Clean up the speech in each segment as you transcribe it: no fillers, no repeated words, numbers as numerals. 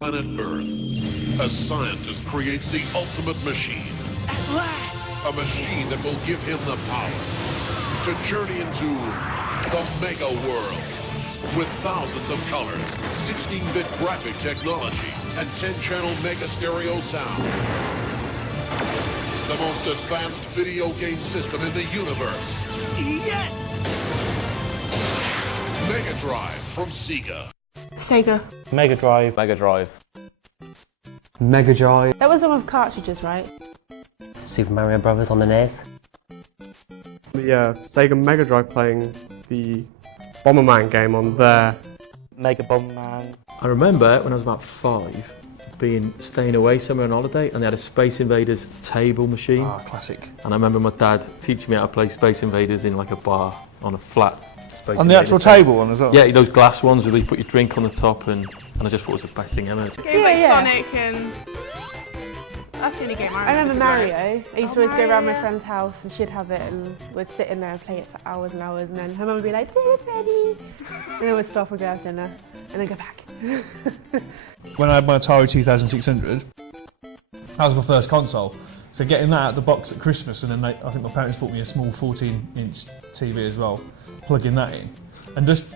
Planet Earth, a scientist creates the ultimate machine. At last! A machine that will give him the power to journey into the mega world. With thousands of colors, 16-bit graphic technology, and 10-channel mega stereo sound. The most advanced video game system in the universe. Yes! Mega Drive from Sega. Sega. Mega Drive. Mega Drive. Mega Drive. That was one with cartridges, right? Super Mario Brothers on the NES. The Sega Mega Drive playing the Bomberman game on there. Mega Bomberman. I remember when I was about 5, staying away somewhere on holiday, and they had a Space Invaders table machine. Ah, classic. And I remember my dad teaching me how to play Space Invaders in like a bar on a flat Space On the Invaders actual table one as well? Yeah, those glass ones where you put your drink on the top, and I just thought it was the best thing ever. Games like Sonic and... That's the only game I remember Mario. I used to always go around my Mario. friend's house and she'd have it and we'd sit in there and play it for hours and hours, and then her mum would be like, "Dinner's ready," and then we'd stop and go have dinner and then go back. When I had my Atari 2600, that was my first console. So getting that out of the box at Christmas, and then I think my parents bought me a small 14-inch TV as well, plugging that in, and just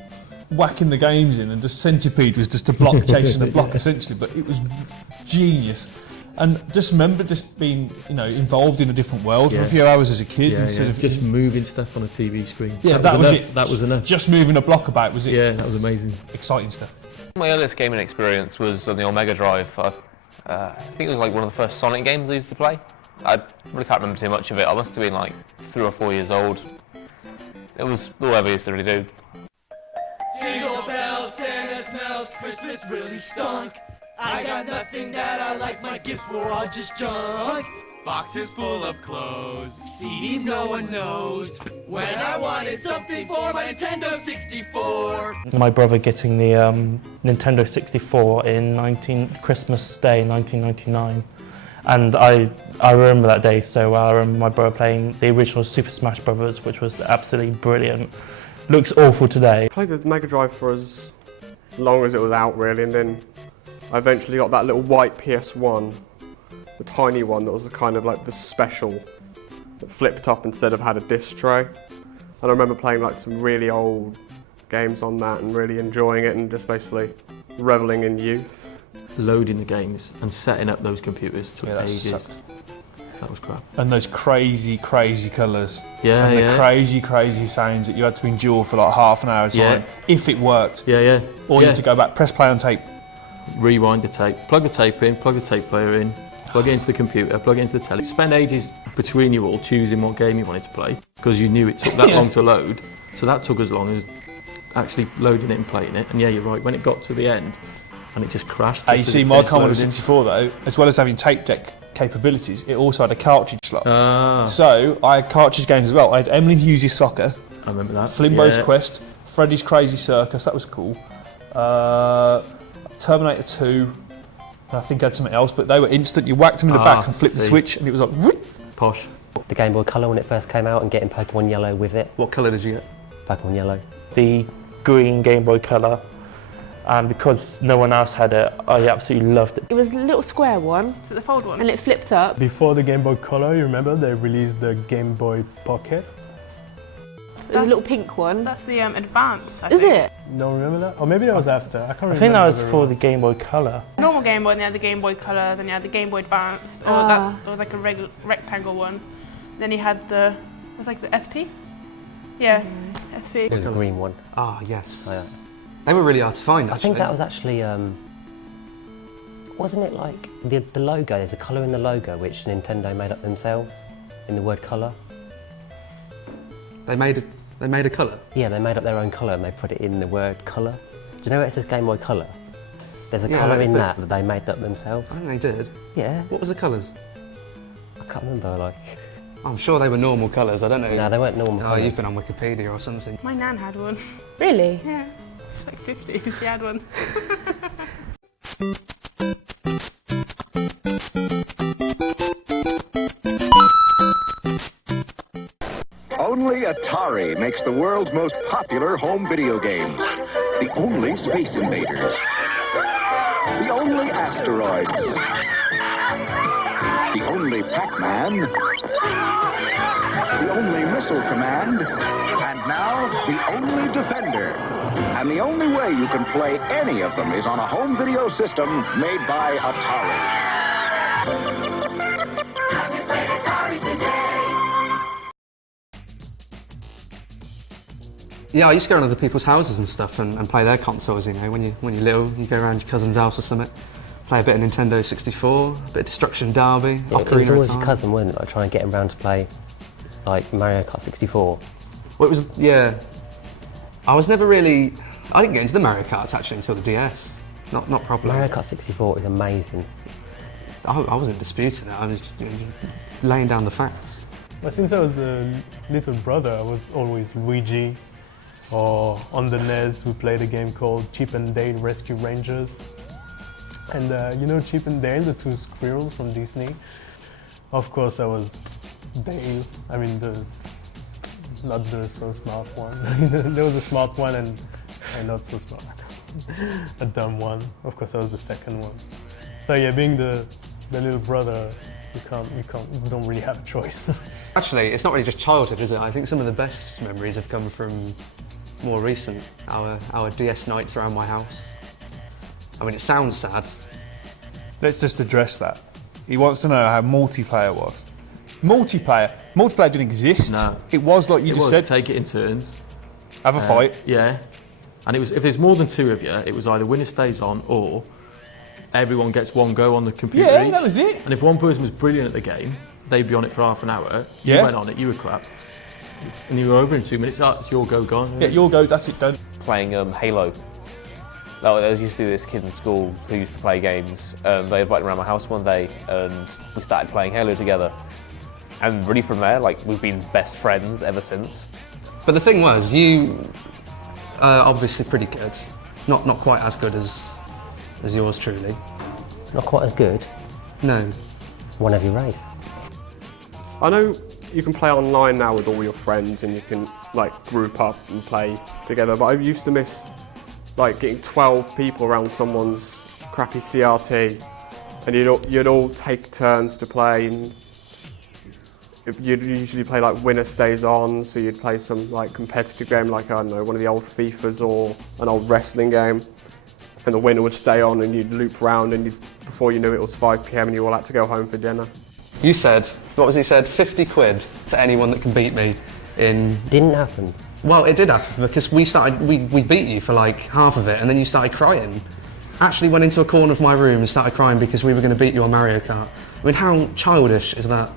whacking the games in, and just Centipede was just a block chasing a block essentially, but it was genius. And just remember just being, involved in a different world for a few hours as a kid instead of just moving stuff on a TV screen. Yeah, that was it. That was enough. Just moving a block about was it? Yeah, that was amazing. Exciting stuff. My earliest gaming experience was on the old Mega Drive. I think it was like one of the first Sonic games I used to play. I really can't remember too much of it. I must have been like 3 or 4 years old. It was all I ever used to really do. Jingle bells, Santa smells, Christmas really stunk. I got nothing that I like, my gifts were all just junk. Boxes full of clothes, CDs no one knows. When I wanted something for my Nintendo 64. My brother getting the Nintendo 64 in Christmas Day 1999, and I remember that day so well. I remember my brother playing the original Super Smash Brothers, which was absolutely brilliant. Looks awful today. I played the Mega Drive for as long as it was out really, and then I eventually got that little white PS1, the tiny one that was kind of like the special that flipped up instead of had a disc tray. And I remember playing like some really old games on that and really enjoying it and just basically reveling in youth. Loading the games and setting up those computers took ages. Sucked. That was crap. And those crazy, crazy colours. Yeah, and yeah. the crazy, crazy sounds that you had to endure for like half an hour at a time, if it worked. Yeah, yeah. Or you had to go back, press play on tape. Rewind the tape, plug the tape in, plug the tape player in, plug it into the computer, plug it into the telly. Spend ages between you all choosing what game you wanted to play because you knew it took that long to load. So that took as long as actually loading it and playing it. And yeah, you're right, when it got to the end and it just crashed. You see, my Commodore 64 though, as well as having tape deck capabilities, it also had a cartridge slot. So I had cartridge games as well. I had Emily Hughes' Soccer. I remember that. Flimbo's Quest, Freddy's Crazy Circus, that was cool. Terminator 2, and I think I had something else, but they were instant. You whacked them in the back and flipped the switch, and it was like whoop. Posh. The Game Boy Color when it first came out and getting Pokemon Yellow with it. What colour did you get? Pokemon Yellow. The green Game Boy Color, And because no one else had it, I absolutely loved it. It was a little square one. Is it the fold one? And it flipped up. Before the Game Boy Color, you remember they released the Game Boy Pocket? It was a little pink one. That's the Advance, I Is think. it? No, remember that? Or maybe that was after. I can't remember. I think that was very for well. the Game Boy Color. Normal Game Boy, and you had the Game Boy Color, then you had the Game Boy Advance, or Ah. that was like a rectangle one. Then you had the, it was like the SP? Yeah, SP. It was a green one. Ah, yes. Oh, yeah. They were really hard to find, I actually. think that was actually, wasn't it like the logo? There's a colour in the logo which Nintendo made up themselves in the word colour. They made a colour? Yeah, they made up their own colour and they put it in the word colour. Do you know where it says Game Boy Colour? There's a Yeah, colour in but- that they made up themselves. I think they did. Yeah. What was the colours? I can't remember, like... I'm sure they were normal colours, I don't know. No, they weren't normal Oh, colours. you've been on Wikipedia or something. My nan had one. Really? Yeah, like 50, she had one. Only Atari makes the world's most popular home video games. The only Space Invaders. The only Asteroids. The only Pac-Man. The only Missile Command. And now, the only Defender. And the only way you can play any of them is on a home video system made by Atari. Yeah, I used to go around other people's houses and stuff and play their consoles, you know, when you're little, you go around your cousin's house or something, play a bit of Nintendo 64, a bit of Destruction Derby, Yeah, it Ocarina was always of your Time. cousin, wasn't it? Like trying to get him around to play like Mario Kart 64. Well, it was, yeah. I was never really, I didn't get into the Mario Karts actually until the DS. Not properly. Mario Kart 64 is amazing. I wasn't disputing it, I was laying down the facts. Well, since I was the little brother, I was always Luigi, or on the NES we played a game called Chip and Dale Rescue Rangers. And you know Chip and Dale, the two squirrels from Disney? Of course I was Dale, I mean not the so smart one. There was a smart one and not so smart. A dumb one. Of course I was the second one. So yeah, being the little brother, you don't really have a choice. Actually, it's not really just childhood, is it? I think some of the best memories have come from more recent, our DS nights around my house. I mean, it sounds sad. Let's just address that. He wants to know how multiplayer was. Multiplayer didn't exist. No. It was like you It just was, said. take it in turns. Have a fight. Yeah. And it was, if there's more than two of you, it was either winner stays on or everyone gets one go on the computer Yeah, each. that was it. And if one person was brilliant at the game, they'd be on it for half an hour. You Yeah. went on it, you were crap. And you were over in 2 minutes. Oh, it's your go gone. Yeah, your go, that's it done. Playing Halo. There used to be this kid in school who used to play games. They invited me around my house one day and we started playing Halo together. And really from there, like, we've been best friends ever since. But the thing was, you are obviously pretty good. Not quite as good as yours truly. Not quite as good. No. One of you rate. I know you can play online now with all your friends and you can like group up and play together, but I used to miss like getting 12 people around someone's crappy CRT and you'd all take turns to play. And you'd usually play like winner stays on, so you'd play some like competitive game like, I don't know, one of the old FIFAs or an old wrestling game, and the winner would stay on and you'd loop around and before you knew it was 5 PM and you all had to go home for dinner. You said, what was he said, 50 quid to anyone that can beat me in... Didn't happen. Well, it did happen because we beat you for like half of it and then you started crying. Actually went into a corner of my room and started crying because we were going to beat you on Mario Kart. I mean, how childish is that?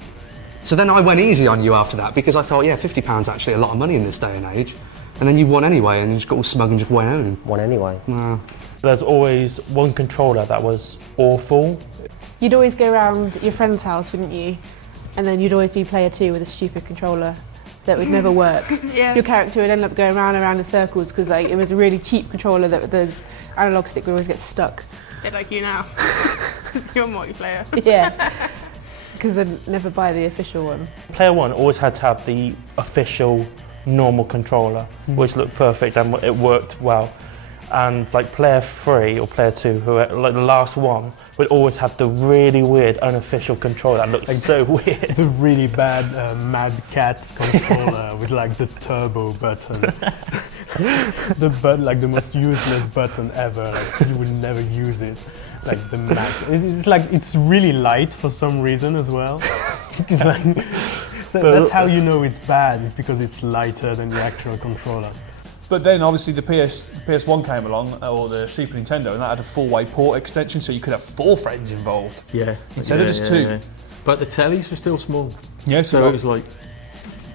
So then I went easy on you after that because I thought, yeah, £50 actually a lot of money in this day and age. And then you won anyway and you just got all smug and just went home. Won anyway. Nah. There's always one controller that was awful. You'd always go around your friend's house, wouldn't you? And then you'd always be player 2 with a stupid controller that would never work. Yeah. Your character would end up going round and round in circles because like it was a really cheap controller that the analog stick would always get stuck. Yeah, like you now. You're multiplayer. Yeah. Because I'd never buy the official one. Player 1 always had to have the official normal controller, which looked perfect and it worked well. and like player 3 or player 2, who are like the last one, would always have the really weird unofficial controller that looks so weird. The really bad Mad Catz controller with like the turbo button. Like the most useless button ever. Like you would never use it. Like the Mad. It's like it's really light for some reason as well. Like, so that's how you know it's bad. It's because it's lighter than the actual controller. But then obviously the PS1 came along, or the Super Nintendo, and that had a 4-way port extension, so you could have 4 friends involved. Yeah. Instead of just 2. Yeah. But the tellies were still small. Yeah, so it was like,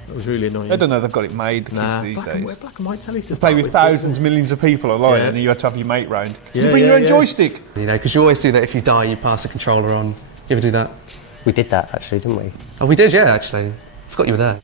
it was really annoying. I don't know if they've got it made, the kids these days. Black and white tellies. You play with thousands, millions of people online, and then you had to have your mate round. Can you bring your own joystick? You know, because you always do that if you die, you pass the controller on. You ever do that? We did that actually, didn't we? Oh, we did, yeah, actually. Forgot you were there.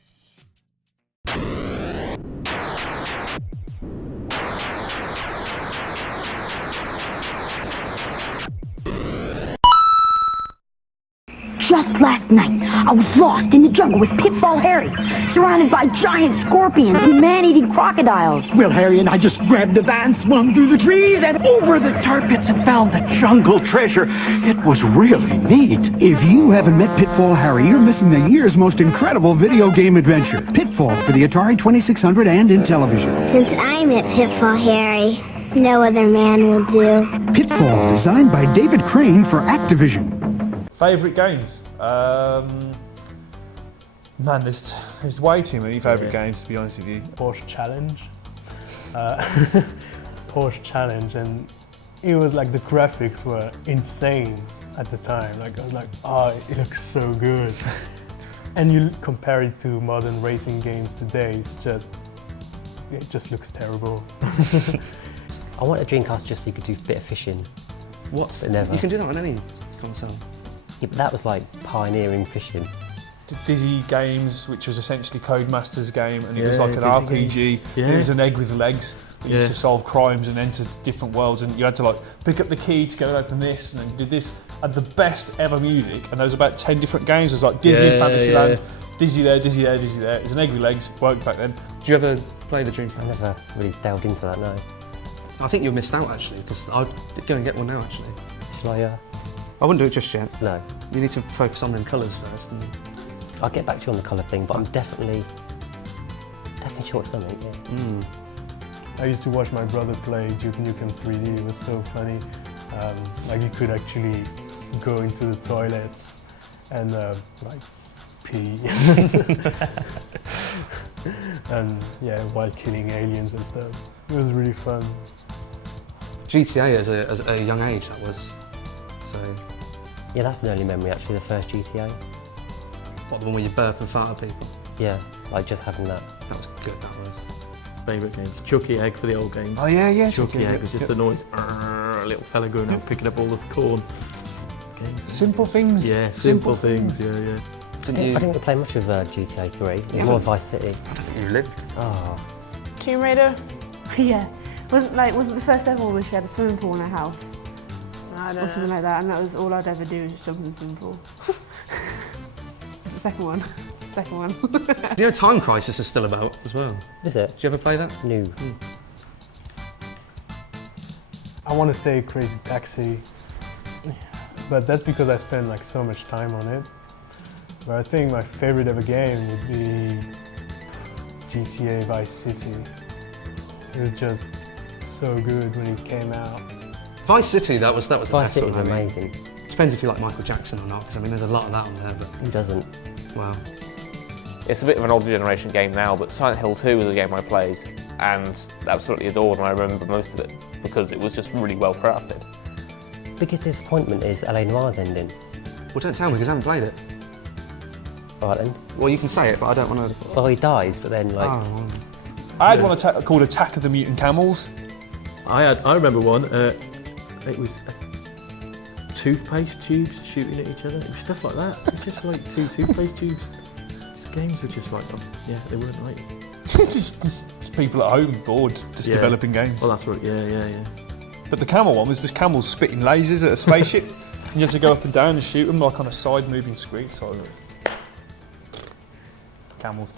Just last night, I was lost in the jungle with Pitfall Harry, surrounded by giant scorpions and man-eating crocodiles. Well, Harry and I just grabbed the van, swung through the trees, and over the tar pits and found the jungle treasure. It was really neat. If you haven't met Pitfall Harry, you're missing the year's most incredible video game adventure. Pitfall for the Atari 2600 and in television. Since I met Pitfall Harry, no other man will do. Pitfall, designed by David Crane for Activision. Favourite games? Man, there's way too many favourite games, to be honest with you. Porsche Challenge. Porsche Challenge, and it was like the graphics were insane at the time. Like I was like, oh, it looks so good. And you compare it to modern racing games today, it just looks terrible. I want a Dreamcast just so you could do a bit of fishing. What? Never. You can do that on any console. Yeah, but that was like pioneering fishing. Dizzy Games, which was essentially Codemaster's game, and it was Yeah, like an Dizzy RPG. Yeah. It was an egg with legs. You used to solve crimes and enter different worlds, and you had to like pick up the key to go and open this, and then did this. Had the best ever music, and there was about 10 different games. There's like Dizzy in Fantasyland, Dizzy there, Dizzy there, Dizzy there. It was an egg with legs. Worked back then. Did you ever play the Dreamcast? I never really delved into that, no. I think you missed out actually, because I'd go and get one now actually. Shall I? I wouldn't do it just yet. No. You need to focus on them colours first. I'll get back to you on the colour thing, but I'm definitely sure it's something, yeah. I used to watch my brother play Duke Nukem 3D. It was so funny. Like you could actually go into the toilets and like pee. And yeah, while killing aliens and stuff. It was really fun. GTA as a young age, that was. So. Yeah, that's an early memory actually, the first GTA. What, the one where you burp and fart at people? Yeah, like just having that. That was good, that was. Favourite games. Chucky Egg for the old games. Oh yeah. Chucky Egg was just the noise. A little fella going out picking up all the corn. Games. Simple things. Yeah, simple things. Yeah. I didn't play much of GTA 3. It was more Vice City. I don't think you lived. Oh. Tomb Raider. Yeah. Wasn't the first ever one where she had a swimming pool in her house? I don't or something like that, and that was all I'd ever do, was just jump in the swimming pool. It's the second one. You know Time Crisis is still about as well. Is it? Did you ever play that? No. I want to say Crazy Taxi, but that's because I spend like so much time on it. But I think my favorite ever game would be GTA Vice City. It was just so good when it came out. Vice City, that was the Vice best City one. was amazing. Depends if you like Michael Jackson or not, because I mean there's a lot of that on there. But who doesn't? Wow. It's a bit of an older generation game now, but Silent Hill 2 was a game I played and absolutely adored, and I remember most of it because it was just really well crafted. Biggest disappointment is LA Noir's ending. Well, don't tell me because I haven't played it. All right then. Well, you can say it, but I don't want to. Well, he dies, but then like. Oh. I had one called Attack of the Mutant Camels. I remember one. It was toothpaste tubes shooting at each other. It was stuff like that. It was just like two toothpaste tubes. The games were just like, yeah, they weren't right. just people at home bored, just developing games. Well, that's right. Yeah. But the camel one was just camels spitting lasers at a spaceship. And you have to go up and down and shoot them like on a side moving screen. So camels.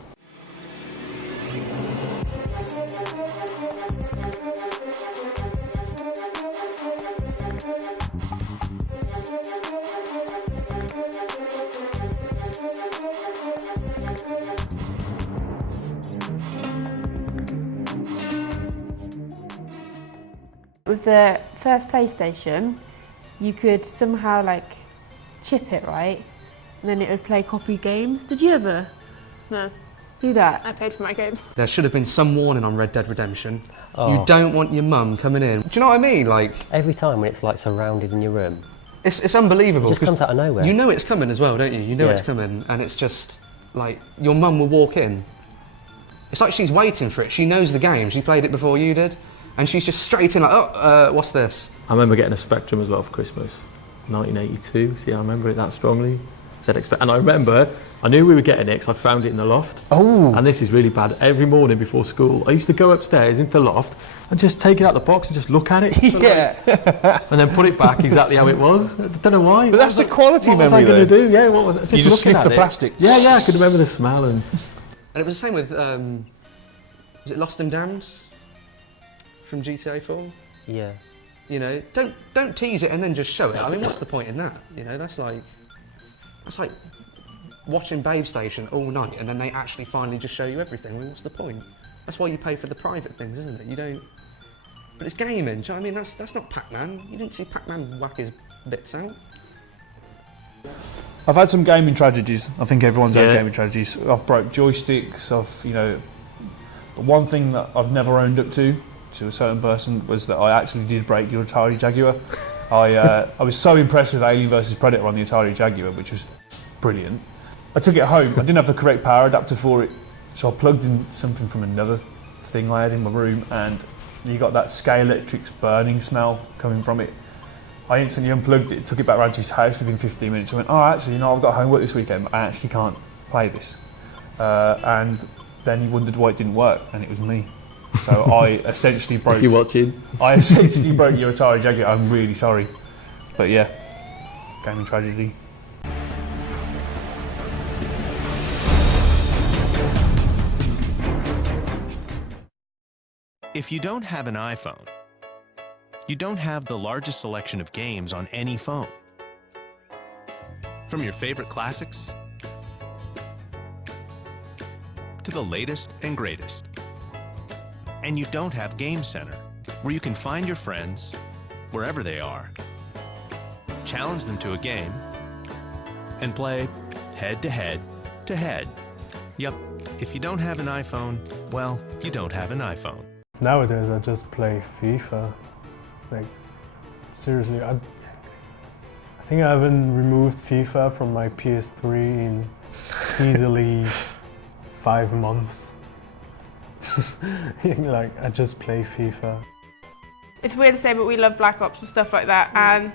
With the first PlayStation, you could somehow like chip it, right? And then it would play copy games. Did you ever No. do that? I paid for my games. There should have been some warning on Red Dead Redemption. Oh. You don't want your mum coming in. Do you know what I mean? Like Every time when it's like surrounded in your room. it's unbelievable. It just 'cause comes out of nowhere. You know it's coming as well, don't you? You know Yeah. it's coming, and it's just like your mum will walk in. It's like she's waiting for it. She knows the game. She played it before you did, and she's just straight in like, oh, what's this? I remember getting a Spectrum as well for Christmas, 1982. See, I remember it that strongly. And I remember, I knew we were getting it because I found it in the loft. Oh. And this is really bad. Every morning before school, I used to go upstairs into the loft and just take it out of the box and just look at it. Yeah. And then put it back exactly how it was. I don't know why. But that's the quality what memory. What was I going to do? Yeah, what was it? You just looking sniff at the it. plastic. Yeah, I could remember the smell. And it was the same with, was it Lost and Damned from GTA 4? Yeah. You know, don't tease it and then just show it. I mean, what's the point in that? You know, that's like watching Babe Station all night and then they actually finally just show you everything. I mean, what's the point? That's why you pay for the private things, isn't it? You don't. But it's gaming. Do you know what I mean? That's not Pac-Man. You didn't see Pac-Man whack his bits out. I've had some gaming tragedies. I think everyone's had Yeah. gaming tragedies. I've broke joysticks. But one thing that I've never owned up to a certain person was that I actually did break the Atari Jaguar. I was so impressed with Alien vs Predator on the Atari Jaguar, which was brilliant. I took it home. I didn't have the correct power adapter for it, so I plugged in something from another thing I had in my room, and you got that Scalextric's burning smell coming from it. I instantly unplugged it, took it back round to his house within 15 minutes. I went, oh, actually, I've got homework this weekend, but I actually can't play this. And then he wondered why it didn't work, and it was me. So I essentially broke. if you're watching. I essentially broke your Atari Jaguar. I'm really sorry, but yeah, gaming tragedy. If you don't have an iPhone, you don't have the largest selection of games on any phone. From your favorite classics to the latest and greatest. And you don't have Game Center, where you can find your friends wherever they are, challenge them to a game, and play head to head to head. Yup, if you don't have an iPhone, well, you don't have an iPhone. Nowadays I just play FIFA. Like, seriously, I think I haven't removed FIFA from my PS3 in easily 5 months. Like, I just play FIFA. It's weird to say, but we love Black Ops and stuff like that. And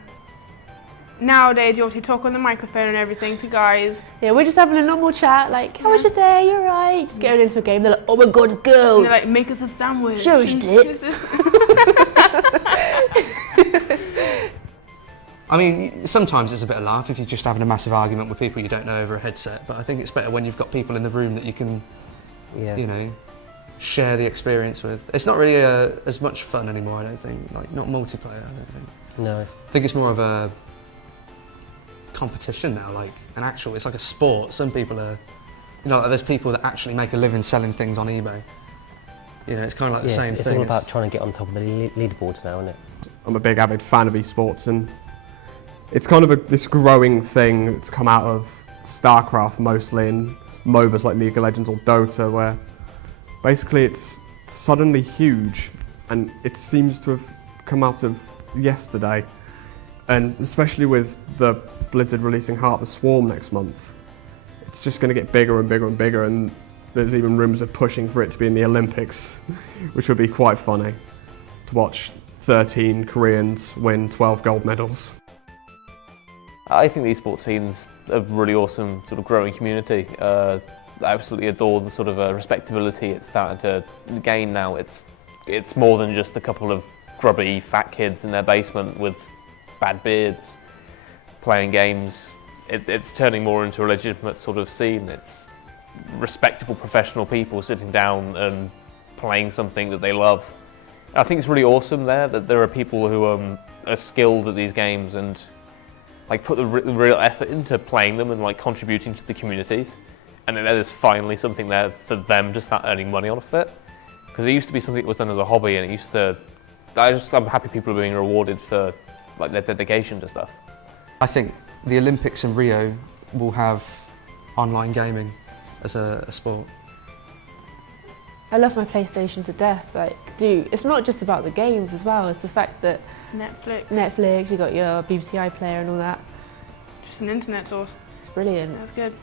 nowadays, you obviously talk on the microphone and everything to guys. Yeah, we're just having a normal chat, like, how was your day? You're right. Just getting into a game. They're like, oh my god, it's girls. And they're like, make us a sandwich. Show us tits. I mean, sometimes it's a bit of laugh if you're just having a massive argument with people you don't know over a headset, but I think it's better when you've got people in the room that you can, you know, share the experience with. It's not really as much fun anymore, I don't think. Like, not multiplayer, I don't think. No. I think it's more of a competition now, like an actual, it's like a sport. Some people are, you know, like there's people that actually make a living selling things on eBay. You know, it's kind of like the same it's thing. all about trying to get on top of the leaderboards now, isn't it? I'm a big avid fan of esports, and it's kind of this growing thing that's come out of StarCraft mostly, and MOBAs like League of Legends or Dota, where basically it's suddenly huge, and it seems to have come out of yesterday. And especially with the Blizzard releasing Heart of the Swarm next month, it's just going to get bigger and bigger and bigger, and there's even rumours of pushing for it to be in the Olympics, which would be quite funny to watch 13 Koreans win 12 gold medals. I think the esports scene's a really awesome sort of growing community. I absolutely adore the sort of respectability it's starting to gain now. It's more than just a couple of grubby fat kids in their basement with bad beards playing games. It's turning more into a legitimate sort of scene. It's respectable professional people sitting down and playing something that they love. I think it's really awesome that there are people who are skilled at these games and like put the real effort into playing them and like contributing to the communities, and then there's finally something there for them to start earning money off it. Because it used to be something that was done as a hobby, and it used to I'm happy people are being rewarded for like their dedication to stuff. I think the Olympics in Rio will have online gaming as a sport. I love my PlayStation to death. Like, it's not just about the games as well. It's the fact that Netflix, you got your BBC iPlayer and all that. Just an internet source. It's brilliant. That's good.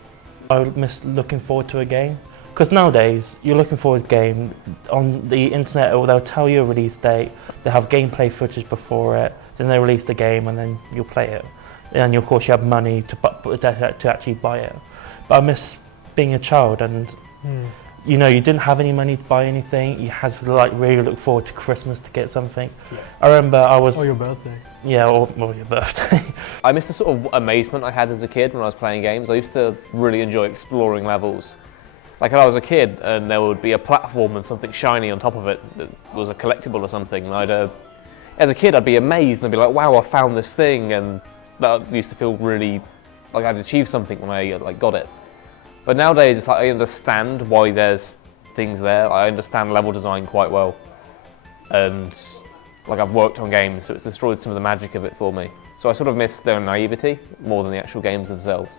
I would miss looking forward to a game. Because nowadays, you're looking forward to a game, on the internet they'll tell you a release date, they have gameplay footage before it, then they release the game and then you'll play it. And of course you have money to actually buy it. But I miss being a child and you know, you didn't have any money to buy anything, you had to like really look forward to Christmas to get something. Yeah. I remember I was... Or your birthday. Yeah, or your birthday. I miss the sort of amazement I had as a kid when I was playing games. I used to really enjoy exploring levels. Like when I was a kid and there would be a platform and something shiny on top of it that was a collectible or something, and as a kid I'd be amazed and I'd be like, wow, I found this thing, and that used to feel really like I'd achieved something when I like got it. But nowadays it's like I understand why there's things there. I understand level design quite well, and like I've worked on games, so it's destroyed some of the magic of it for me. So I sort of miss their naivety more than the actual games themselves.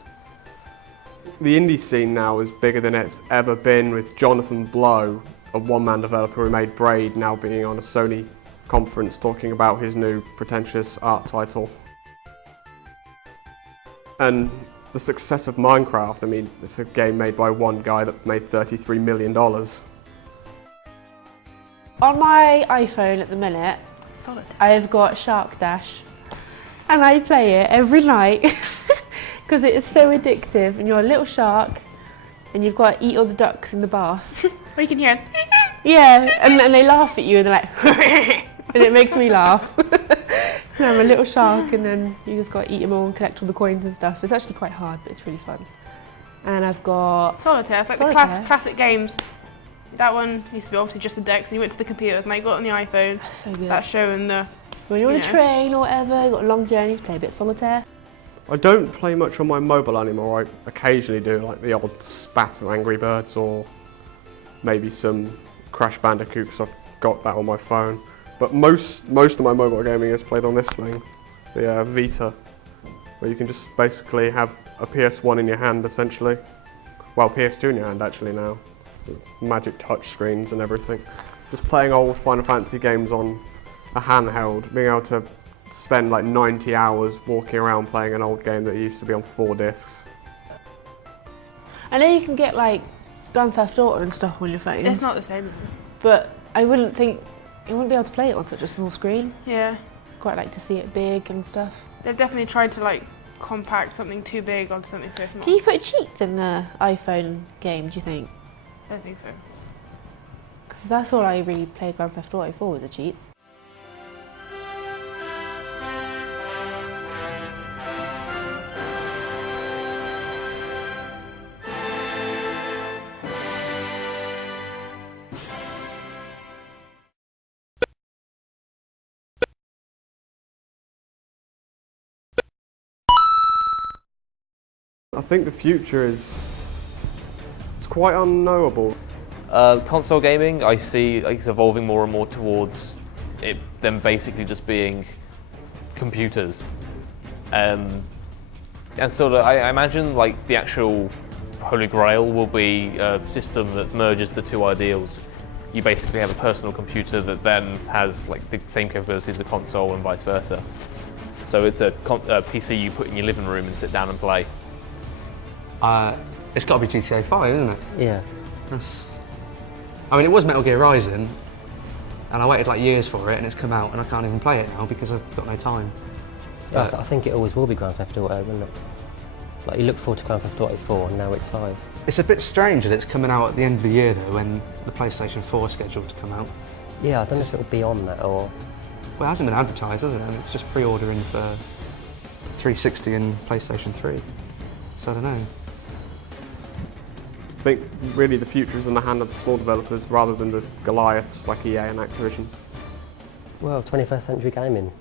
The indie scene now is bigger than it's ever been, with Jonathan Blow, a one-man developer who made Braid, now being on a Sony conference talking about his new pretentious art title. And the success of Minecraft, I mean, it's a game made by one guy that made $33 million. On my iPhone at the minute, I've got Shark Dash, and I play it every night because it is so addictive, and you're a little shark and you've got to eat all the ducks in the bath. Or you can hear it. Yeah, and they laugh at you and they're like and it makes me laugh. And I'm a little shark and then you just got to eat them all and collect all the coins and stuff. It's actually quite hard, but it's really fun. And I've got... Solitaire, it's like the classic games. That one used to be obviously just the decks, and you went to the computers, and I got it on the iPhone. That's so good. That's showing the... When you're on a train or whatever, you've got long journeys, play a bit of Solitaire. I don't play much on my mobile anymore. I occasionally do like the odd spat of Angry Birds or maybe some Crash Bandicoot because I've got that on my phone. But most of my mobile gaming is played on this thing, the Vita, where you can just basically have a PS1 in your hand essentially. Well, PS2 in your hand actually now. Magic touch screens and everything. Just playing old Final Fantasy games on a handheld, being able to spend like 90 hours walking around playing an old game that used to be on 4 discs. I know you can get like Grand Theft Auto and stuff on your phones. It's not the same. But I wouldn't think you wouldn't be able to play it on such a small screen. Yeah. Quite like to see it big and stuff. They've definitely tried to like compact something too big onto something so small. Can you put cheats in the iPhone game, do you think? I don't think so. Because that's all I really played Grand Theft Auto for, was the cheats. I think the future it's quite unknowable. Console gaming, I see it's evolving more and more towards them basically just being computers. And sort of, I imagine like the actual Holy Grail will be a system that merges the two ideals. You basically have a personal computer that then has like the same capabilities as the console and vice versa. So it's a PC you put in your living room and sit down and play. It's got to be GTA 5, isn't it? Yeah. I mean, it was Metal Gear Rising, and I waited like years for it, and it's come out, and I can't even play it now because I've got no time. Yeah, I think it always will be Grand Theft Auto, wouldn't it? Like, you look forward to Grand Theft Auto 4, and now it's 5. It's a bit strange that it's coming out at the end of the year, though, when the PlayStation 4 is scheduled to come out. Yeah, I don't know if it'll be on that, or... Well, it hasn't been advertised, has it? And it's just pre-ordering for 360 and PlayStation 3. So I don't know. I think really the future is in the hand of the small developers rather than the Goliaths like EA and Activision. Well, 21st century gaming.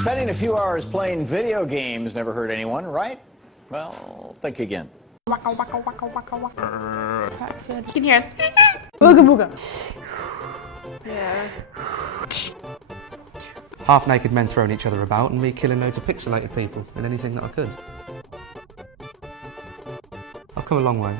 Spending a few hours playing video games never hurt anyone, right? Well, think again. Waka waka waka waka waka. You can hear it. Booga booga. Yeah. Half-naked men throwing each other about and me killing loads of pixelated people in anything that I could. I've come a long way.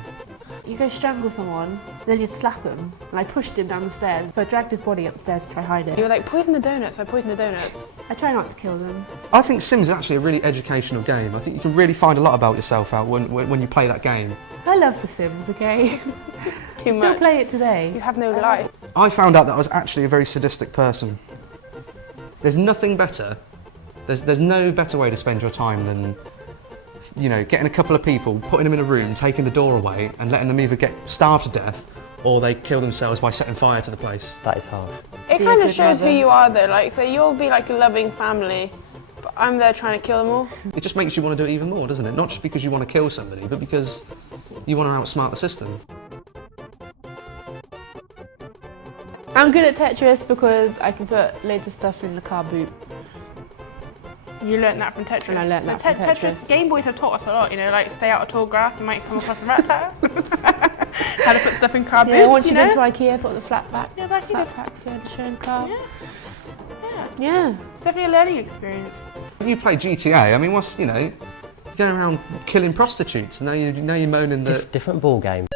You go strangle someone, then you'd slap him, and I pushed him down the stairs, so I dragged his body up the stairs to try hide it. You were like, poison the donuts, I poison the donuts. I try not to kill them. I think Sims is actually a really educational game. I think you can really find a lot about yourself out when you play that game. I love The Sims, okay? Too much. much. Still play it today. You have no life. I found out that I was actually a very sadistic person. There's nothing better, there's no better way to spend your time than, you know, getting a couple of people, putting them in a room, taking the door away and letting them either get starved to death or they kill themselves by setting fire to the place. That is hard. It kind of shows who you are though, like, so you'll be like a loving family, but I'm there trying to kill them all. It just makes you want to do it even more, doesn't it? Not just because you want to kill somebody, but because you want to outsmart the system. I'm good at Tetris because I can put loads of stuff in the car boot. You learnt that from Tetris. And I learnt that from Tetris. Game Boys have taught us a lot, you know, like stay out of tall grass, you might come across a rat tat. How to put stuff in car boots, Yeah, once you know? go to IKEA, put the flat back. Yeah, back flat pack furniture in car. Yeah. Yeah. It's definitely a learning experience. If you play GTA, I mean, what's, you know, you're going around killing prostitutes and now you're moaning that... Different ball game.